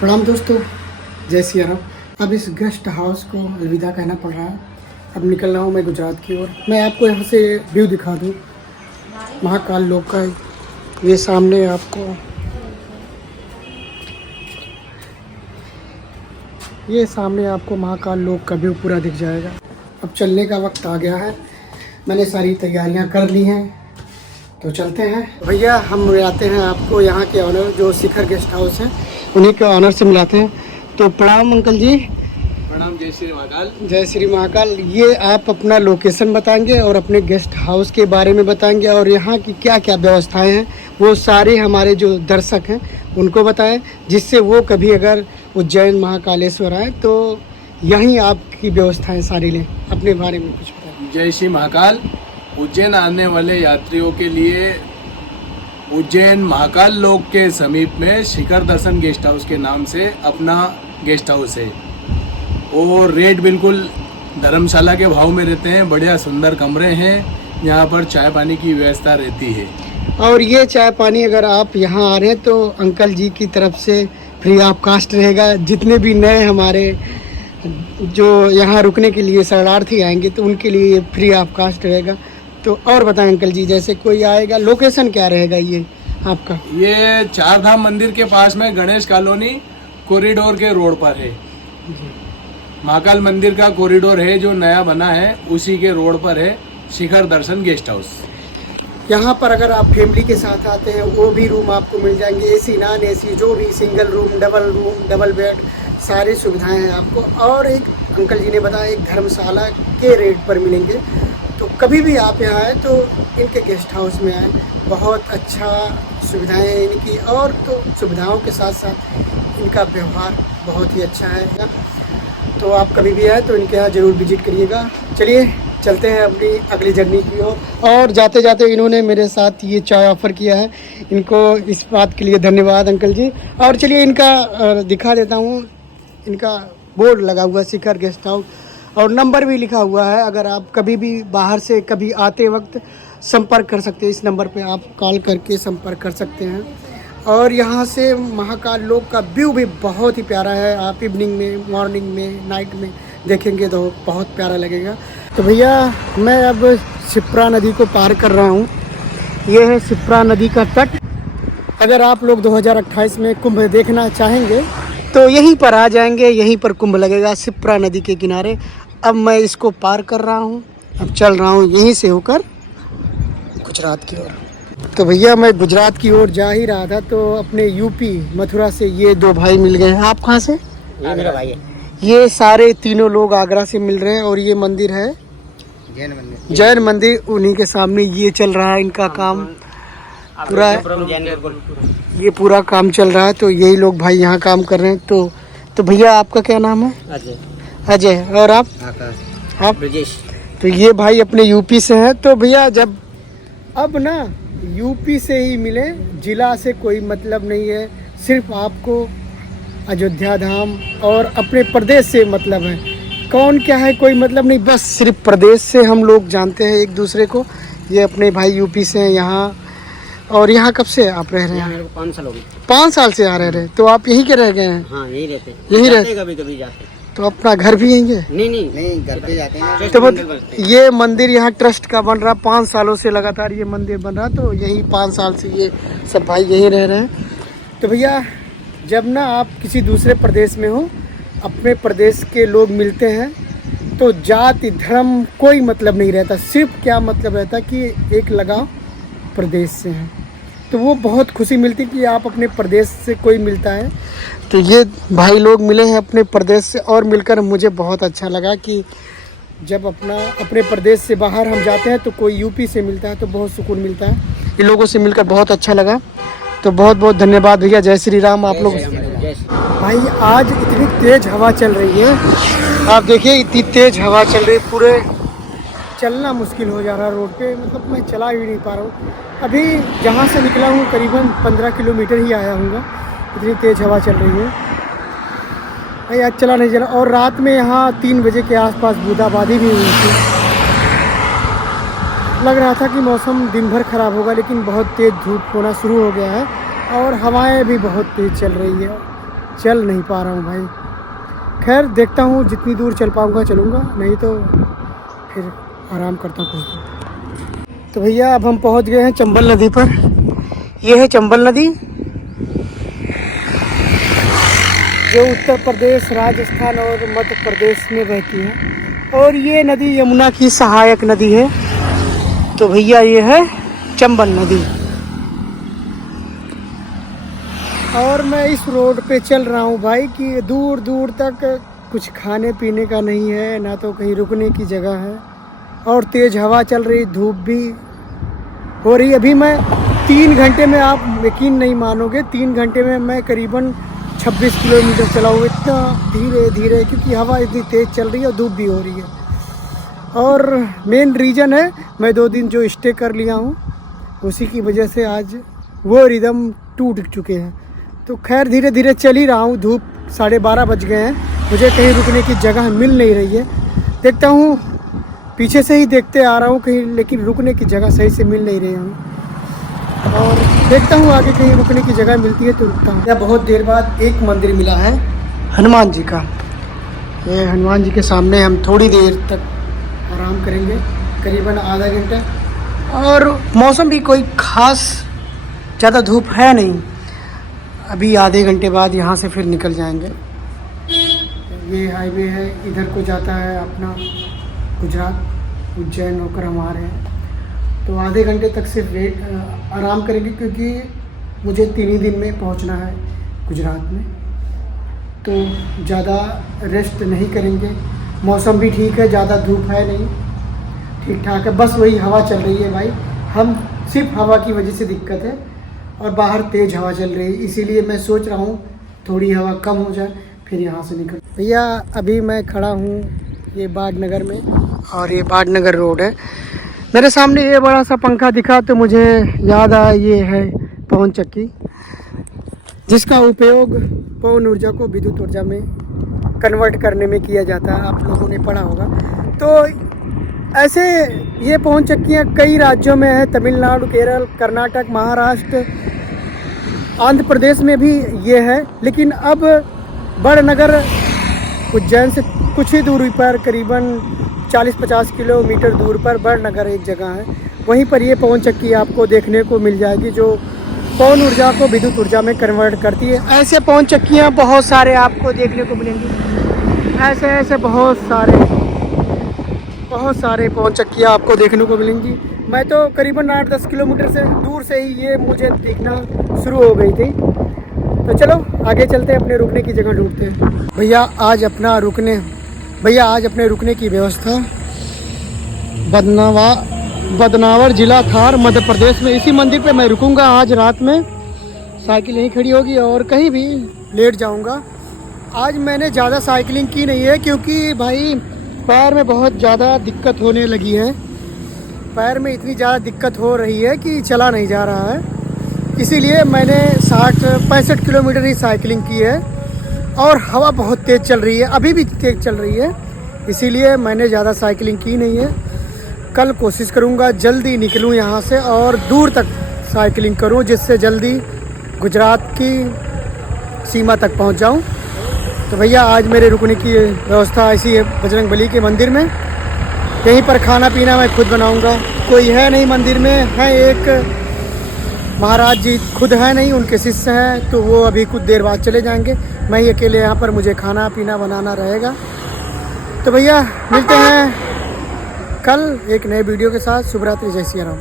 प्रणाम दोस्तों, जय सिया राम। अब इस गेस्ट हाउस को अलविदा कहना पड़ रहा है। अब निकल रहा हूँ मैं गुजरात की ओर। मैं आपको यहाँ से व्यू दिखा दूँ महाकाल लोक का। ये सामने आपको महाकाल लोक का व्यू पूरा दिख जाएगा। अब चलने का वक्त आ गया है। मैंने सारी तैयारियां कर ली हैं, तो चलते हैं। भैया हम मिलाते हैं आपको यहाँ के ऑनर जो शिखर गेस्ट हाउस है, उन्हीं के ऑनर से मिलाते हैं। तो प्रणाम अंकल जी। प्रणाम। जय श्री महाकाल। जय श्री महाकाल। ये आप अपना लोकेशन बताएंगे और अपने गेस्ट हाउस के बारे में बताएंगे और यहाँ की क्या क्या व्यवस्थाएं हैं वो सारे हमारे जो दर्शक हैं उनको बताएं, जिससे वो कभी अगर उज्जैन महाकालेश्वर आए तो यहीं आपकी व्यवस्थाएं सारी लें। अपने बारे में कुछ बताएं। जय श्री महाकाल। उज्जैन आने वाले यात्रियों के लिए उज्जैन महाकाल लोक के समीप में शिखर दर्शन गेस्ट हाउस के नाम से अपना गेस्ट हाउस है और रेट बिल्कुल धर्मशाला के भाव में रहते हैं। बढ़िया सुंदर कमरे हैं, यहाँ पर चाय पानी की व्यवस्था रहती है। और ये चाय पानी अगर आप यहाँ आ रहे हैं तो अंकल जी की तरफ से फ्री ऑफ कास्ट रहेगा। जितने भी नए हमारे जो यहाँ रुकने के लिए शरणार्थी आएंगे तो उनके लिए ये फ्री ऑफ कास्ट रहेगा। तो और बताएं अंकल जी, जैसे कोई आएगा लोकेशन क्या रहेगा ये आपका? ये चार धाम मंदिर के पास में गणेश कॉलोनी कॉरिडोर के रोड पर है। महाकाल मंदिर का कॉरिडोर है जो नया बना है, उसी के रोड पर है शिखर दर्शन गेस्ट हाउस। यहाँ पर अगर आप फैमिली के साथ आते हैं वो भी रूम आपको मिल जाएंगे, एसी नॉन एसी, जो भी सिंगल रूम, डबल बेड, सारी सुविधाएं हैं आपको। और एक अंकल जी ने बताया एक धर्मशाला के रेट पर मिलेंगे। तो कभी भी आप यहाँ आए तो इनके गेस्ट हाउस में आए, बहुत अच्छा सुविधाएं हैं इनकी। और तो सुविधाओं के साथ साथ इनका व्यवहार बहुत ही अच्छा है। तो आप कभी भी आए तो इनके यहाँ ज़रूर विजिट करिएगा। चलिए चलते हैं अपनी अगली जर्नी की ओर। और जाते जाते इन्होंने मेरे साथ ये चाय ऑफ़र किया है, इनको इस बात के लिए धन्यवाद अंकल जी। और चलिए इनका दिखा देता हूँ। इनका बोर्ड लगा हुआ शिखर गेस्ट हाउस और नंबर भी लिखा हुआ है। अगर आप कभी भी बाहर से कभी आते वक्त संपर्क कर सकते हैं, इस नंबर पे आप कॉल करके संपर्क कर सकते हैं। और यहाँ से महाकाल लोक का व्यू भी बहुत ही प्यारा है। आप इवनिंग में, मॉर्निंग में, नाइट में देखेंगे तो बहुत प्यारा लगेगा। तो भैया मैं अब शिप्रा नदी को पार कर रहा हूँ। ये है शिप्रा नदी का तट। अगर आप लोग 2028 में कुंभ देखना चाहेंगे तो यहीं पर आ जाएंगे, यहीं पर कुंभ लगेगा शिप्रा नदी के किनारे। अब मैं इसको पार कर रहा हूँ, अब चल रहा हूँ यहीं से होकर गुजरात की ओर। तो भैया मैं गुजरात की ओर जा ही रहा था तो अपने यूपी मथुरा से ये दो भाई मिल गए हैं। आप कहाँ से? ये मेरा भाई है। ये सारे तीनों लोग आगरा से मिल रहे हैं। और ये मंदिर है जैन मंदिर, उन्हीं के सामने ये चल रहा है इनका काम पूरा। ये पूरा काम चल रहा है तो यही लोग भाई यहाँ काम कर रहे हैं। तो भैया आपका क्या नाम है? अजय। अजय। और आप? आप? ब्रजेश। तो ये भाई अपने यूपी से हैं। तो भैया जब अब ना यूपी से ही मिले, जिला से कोई मतलब नहीं है, सिर्फ आपको अयोध्या धाम और अपने प्रदेश से मतलब है। कौन क्या है कोई मतलब नहीं, बस सिर्फ प्रदेश से हम लोग जानते हैं एक दूसरे को। ये अपने भाई यूपी से हैं यहाँ। और यहाँ कब से आप रह रहे हैं? मेरे को 5 साल हो गए। 5 साल से आ रहे। तो आप यहीं के रह गए हैं? हाँ यहीं रहते। यहीं रहते? कभी कभी जाते। तो अपना घर भी यहीं है? नहीं घर पे जाते हैं। तो ये मंदिर यहाँ ट्रस्ट का बन रहा, 5 सालों से लगातार ये मंदिर बन रहा। तो यही 5 साल से ये सब भाई यहीं रह रहे हैं। तो भैया जब ना आप किसी दूसरे प्रदेश में हो, अपने प्रदेश के लोग मिलते हैं तो जाति धर्म कोई मतलब नहीं रहता। सिर्फ क्या मतलब रहता कि एक लगाव प्रदेश से है। तो वो बहुत खुशी मिलती कि आप अपने प्रदेश से कोई मिलता है। तो ये भाई लोग मिले हैं अपने प्रदेश से और मिलकर मुझे बहुत अच्छा लगा कि जब अपने प्रदेश से बाहर हम जाते हैं तो कोई यूपी से मिलता है तो बहुत सुकून मिलता है। इन लोगों से मिलकर बहुत अच्छा लगा। तो बहुत बहुत धन्यवाद भैया। जय श्री राम। आप लोग भाई आज इतनी तेज़ हवा चल रही है, आप देखिए इतनी तेज़ हवा चल रही है, पूरे चलना मुश्किल हो जा रहा है रोड पे। मतलब मैं चला ही नहीं पा रहा हूँ। अभी जहाँ से निकला हूँ करीबन 15 किलोमीटर ही आया हूँगा, इतनी तेज़ हवा चल रही है भाई। आज चला नहीं जा रहा। और रात में यहाँ 3 बजे के आसपास बूंदाबांदी भी हुई थी। लग रहा था कि मौसम दिन भर ख़राब होगा, लेकिन बहुत तेज़ धूप होना शुरू हो गया है और हवाएं भी बहुत तेज़ चल रही है। चल नहीं पा रहा हूँ भाई। खैर देखता हूँ, जितनी दूर चल पाऊँगा चलूँगा, नहीं तो फिर आराम करता हूँ कुछ दूर। तो भैया अब हम पहुँच गए हैं चंबल नदी पर। ये है चंबल नदी, जो उत्तर प्रदेश, राजस्थान और मध्य प्रदेश में बहती है। और ये नदी यमुना की सहायक नदी है। तो भैया ये है चंबल नदी। और मैं इस रोड पे चल रहा हूँ भाई कि दूर दूर तक कुछ खाने पीने का नहीं है, ना तो कहीं रुकने की जगह है। और तेज़ हवा चल रही, धूप भी हो रही। अभी मैं 3 घंटे में, आप यकीन नहीं मानोगे, 3 घंटे में मैं करीबन 26 किलोमीटर चला हूँ। इतना धीरे धीरे, क्योंकि हवा इतनी तेज़ चल रही है और धूप भी हो रही है। और मेन रीज़न है मैं 2 दिन जो स्टे कर लिया हूँ, उसी की वजह से आज वो रिदम टूट चुके हैं। तो खैर धीरे धीरे चल ही रहा हूँ। धूप 12:30 बज गए हैं, मुझे कहीं रुकने की जगह मिल नहीं रही है। देखता हूँ, पीछे से ही देखते आ रहा हूँ कहीं, लेकिन रुकने की जगह सही से मिल नहीं रही हूँ। और देखता हूँ आगे कहीं रुकने की जगह मिलती है तो रुकता हूँ। बहुत देर बाद एक मंदिर मिला है हनुमान जी का। ये हनुमान जी के सामने हम थोड़ी देर तक आराम करेंगे, करीबन आधा घंटा। और मौसम भी कोई ख़ास ज़्यादा धूप है नहीं। अभी आधे घंटे बाद यहाँ से फिर निकल जाएंगे। ये हाईवे है, इधर को जाता है अपना गुजरात, उज्जैन होकर हम आ रहे हैं। तो आधे घंटे तक सिर्फ आराम करेंगे, क्योंकि मुझे 3 ही दिन में पहुंचना है गुजरात में। तो ज़्यादा रेस्ट नहीं करेंगे। मौसम भी ठीक है, ज़्यादा धूप है नहीं, ठीक ठाक है। बस वही हवा चल रही है भाई, हम सिर्फ हवा की वजह से दिक्कत है। और बाहर तेज़ हवा चल रही है, इसीलिए मैं सोच रहा हूँ थोड़ी हवा कम हो जाए फिर यहाँ से निकल। भैया अभी मैं खड़ा हूँ ये बाढ़नगर में, और ये बाढ़नगर रोड है। मेरे सामने ये बड़ा सा पंखा दिखा तो मुझे याद आया, ये है पवन चक्की, जिसका उपयोग पवन ऊर्जा को विद्युत ऊर्जा में कन्वर्ट करने में किया जाता है। आप लोगों ने पढ़ा होगा। तो ऐसे ये पवन चक्कियाँ कई राज्यों में है, तमिलनाडु, केरल, कर्नाटक, महाराष्ट्र, आंध्र प्रदेश में भी ये है। लेकिन अब बाढ़नगर उज्जैन से कुछ ही दूरी पर, करीबन 40-50 किलोमीटर दूर पर बाढ़नगर एक जगह है, वहीं पर ये पवन चक्की आपको देखने को मिल जाएगी, जो पवन ऊर्जा को विद्युत ऊर्जा में कन्वर्ट करती है। ऐसे पवन चक्कियाँ बहुत सारे आपको देखने को मिलेंगी। ऐसे बहुत सारे पवन चक्कियाँ आपको देखने को मिलेंगी। मैं तो करीबन 8-10 किलोमीटर से दूर से ही ये मुझे दिखना शुरू हो गई थी। तो चलो आगे चलते हैं, अपने रुकने की जगह ढूंढते हैं। भैया आज अपने रुकने की व्यवस्था बदनावर जिला थार, मध्य प्रदेश में। इसी मंदिर पे मैं रुकूंगा आज रात में। साइकिल यहीं खड़ी होगी और कहीं भी लेट जाऊंगा। आज मैंने ज़्यादा साइकिलिंग की नहीं है, क्योंकि भाई पैर में बहुत ज़्यादा दिक्कत होने लगी है। पैर में इतनी ज़्यादा दिक्कत हो रही है कि चला नहीं जा रहा है। इसीलिए मैंने 60-65 किलोमीटर ही साइकिलिंग की है। और हवा बहुत तेज़ चल रही है, अभी भी तेज़ चल रही है, इसीलिए मैंने ज़्यादा साइकिलिंग की नहीं है। कल कोशिश करूँगा जल्दी निकलूँ यहाँ से और दूर तक साइकिलिंग करूँ, जिससे जल्दी गुजरात की सीमा तक पहुँच जाऊँ। तो भैया आज मेरे रुकने की व्यवस्था ऐसी है बजरंगबली के मंदिर में। यहीं पर खाना पीना मैं खुद बनाऊँगा। कोई है नहीं मंदिर में, है एक महाराज जी खुद है नहीं, उनके शिष्य हैं, तो वो अभी कुछ देर बाद चले जाएंगे। मैं ही अकेले यहाँ पर, मुझे खाना पीना बनाना रहेगा। तो भैया मिलते हैं कल एक नए वीडियो के साथ। शुभ रात्रि, जय सिया राम।